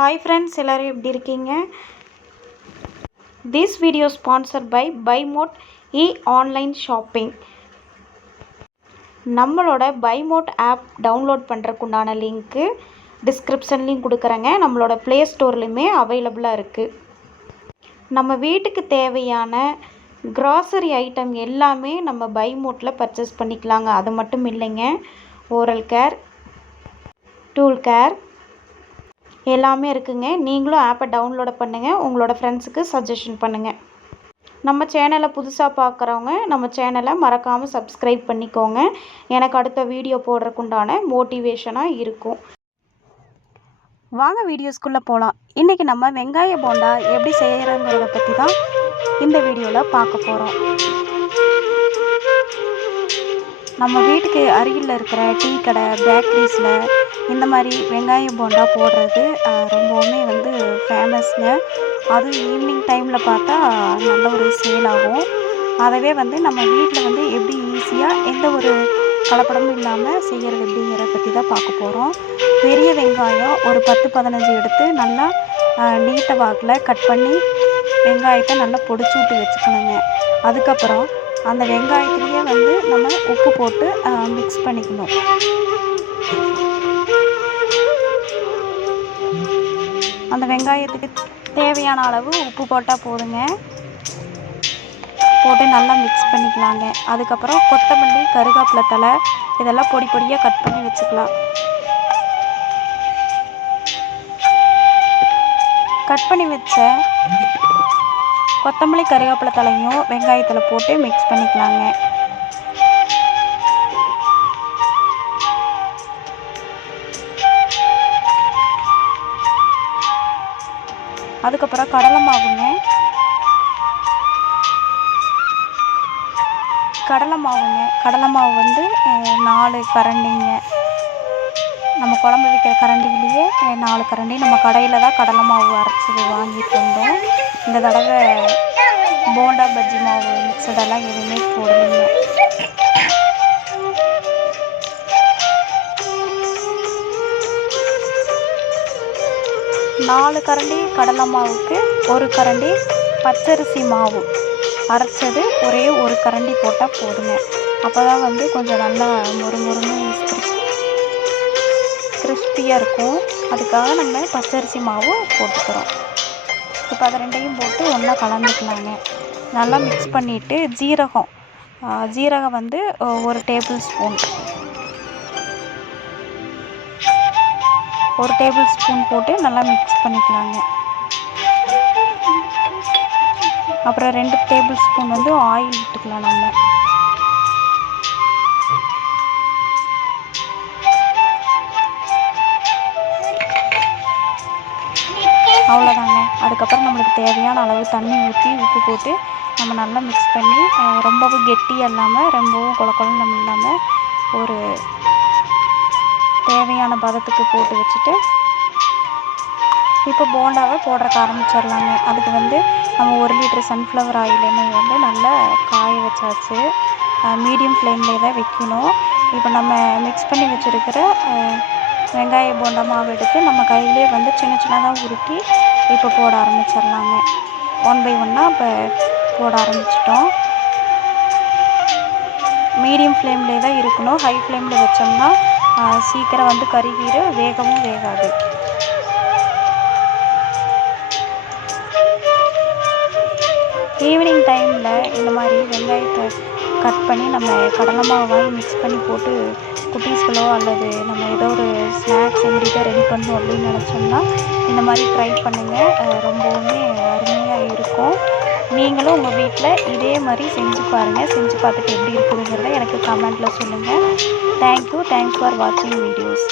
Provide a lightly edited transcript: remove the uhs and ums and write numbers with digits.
Hi friends, எல்லாரும் எப்படி இருக்கீங்க? This video sponsored by BuyMode e-online shopping. நம்மளோட BuyMode app டவுன்லோட் பண்ணுறதுக்குண்டான லிங்க்கு டிஸ்கிரிப்ஷன்லையும் கொடுக்குறேங்க. நம்மளோட ப்ளே ஸ்டோர்லையுமே அவைலபிளாக இருக்குது. நம்ம வீட்டுக்கு தேவையான க்ராசரி ஐட்டம் எல்லாமே நம்ம BuyModeல பர்ச்சேஸ் பண்ணிக்கலாங்க. அது மட்டும் இல்லைங்க, ஓரல் கேர், டூல் கேர் எல்லாமே இருக்குங்க. நீங்களும் ஆப்பை டவுன்லோட் பண்ணுங்கள், உங்களோட ஃப்ரெண்ட்ஸுக்கு சஜஷன் பண்ணுங்கள். நம்ம சேனலை புதுசாக பார்க்குறவங்க நம்ம சேனலை மறக்காமல் சப்ஸ்கிரைப் பண்ணிக்கோங்க. எனக்கு அடுத்த வீடியோ போடுறதுக்குண்டான மோட்டிவேஷனாக இருக்கும். வாங்க வீடியோஸ்குள்ளே போகலாம். இன்றைக்கி நம்ம வெங்காய போண்டா எப்படி செய்கிறோங்கிறத பற்றி தான் இந்த வீடியோவில் பார்க்க போகிறோம். நம்ம வீட்டுக்கு அருகில் இருக்கிற டீ கடை, பேக்கரிஸில் இந்த மாதிரி வெங்காய போண்டா போடுறது ரொம்பவுமே ஃபேமஸ்ங்க. அதுவும் ஈவினிங் டைமில் பார்த்தா நல்ல ஒரு சேல் ஆகும். அதவே நம்ம வீட்டில் எப்படி ஈஸியாக எந்த ஒரு கலப்படமும் இல்லாமல் செய்கிறது எப்படிங்கிறத பற்றி தான் பார்க்க போகிறோம். பெரிய வெங்காயம் ஒரு 10-15 எடுத்து நல்லா நீட்ட வாக்கில் கட் பண்ணி வெங்காயத்தை நல்லா பொடிச்சு விட்டு வச்சுக்கணுங்க. அதுக்கப்புறம் அந்த வெங்காயத்துலேயே நம்ம உப்பு போட்டு மிக்ஸ் பண்ணிக்கணும். அந்த வெங்காயத்துக்கு தேவையான அளவு உப்பு போட்டால் போதுங்க. போட்டு நல்லா மிக்ஸ் பண்ணிக்கலாங்க. அதுக்கப்புறம் கொத்தமல்லி, கருவேப்பிலை தழை இதெல்லாம் பொடி பொடியாக கட் பண்ணி வச்சுக்கலாம். கட் பண்ணி வச்ச கொத்தமல்லி, கருவேப்பிலை தலையும் வெங்காயத்தில் போட்டு மிக்ஸ் பண்ணிக்கலாங்க. அதுக்கப்புறம் கடலை மாவுங்க. கடலை மாவு 4 கரண்டிங்க. நம்ம குழம்பு வைக்கிற கரண்டிலேயே 4 கரண்டி. நம்ம கடையில் தான் கடலை மாவு அரைச்சி வாங்கிட்டு வந்தோம். இந்த தடவை போண்டா பஜ்ஜி மாவு மிக்சடெல்லாம் எதுவுமே போடலைங்க. நாலு கரண்டி கடலை மாவுக்கு 1 கரண்டி பச்சரிசி மாவு அரைச்சது ஒரே 1 கரண்டி போட்டால் போதுங்க. அப்போ தான் கொஞ்சம் நல்லா மொறுமொறுன்னு கிறிஸ்பியாக இருக்கும். அதுக்காக நம்ம பச்சரிசி மாவு போட்டுக்கிறோம். இப்போ அதை ரெண்டையும் போட்டு ஒன்றா கலந்துக்கலாங்க. நல்லா மிக்ஸ் பண்ணிவிட்டு ஜீரகம் 1 டேபிள் ஸ்பூன் போட்டு நல்லா மிக்ஸ் பண்ணிக்கலாங்க. அப்புறம் 2 டேபிள் ஸ்பூன் ஆயில் விட்டுக்கலாம். நம்ம அவ்வளோதாங்க. அதுக்கப்புறம் நம்மளுக்கு தேவையான அளவு தண்ணி ஊற்றி உப்பு போட்டு நம்ம நல்லா மிக்ஸ் பண்ணி ரொம்பவும் கெட்டியாக இல்லாமல் ரொம்பவும் குழக்குழன்னு இல்லாமல் ஒரு தேவையான பதத்துக்கு போட்டு வச்சுட்டு இப்போ போண்டாவை போடுறக்கு ஆரம்பிச்சிடலாங்க. அதுக்கு நம்ம 1 லிட்டர் சன்ஃப்ளவர் ஆயில் எண்ணெய் நல்லா காய வச்சாச்சு. மீடியம் ஃப்ளேம்லேயே தான் வைக்கணும். இப்போ நம்ம மிக்ஸ் பண்ணி வச்சுருக்கிற வெங்காய போண்டா மாவு எடுத்து நம்ம கையிலே சின்ன சின்னதாக உருட்டி இப்போ போட ஆரம்பிச்சிடலாங்க. 1 by 1 இப்போ போட ஆரம்பிச்சிட்டோம். மீடியம் ஃப்ளேம்லேயே தான் இருக்கணும். ஹை ஃப்ளேமில் வச்சோம்னா சீக்கிரம் கருகிரும், வேகவும் வேகாது. ஈவினிங் டைமில் இந்த மாதிரி வெங்காயத்தை கட் பண்ணி நம்ம கடலை மாவு வாங்கி மிக்ஸ் பண்ணி போட்டு குட்டீஸ்களோ அல்லது நம்ம ஏதோ ஒரு ஸ்நாக்ஸ் இமீடியட்டாக ரெடி பண்ணணும் அப்படின்னு நினச்சோம்னா இந்த மாதிரி ட்ரை பண்ணுங்கள். ரொம்பவுமே அருமையாக இருக்கும். நீங்களும் உங்கள் வீட்டில் இதே மாதிரி செஞ்சு பாருங்கள். செஞ்சு பார்த்துட்டு எப்படி இருக்குதுங்கிறத எனக்கு கமெண்ட்டில் சொல்லுங்கள். தேங்க்யூ ஃபார் வாட்சிங் வீடியோஸ்.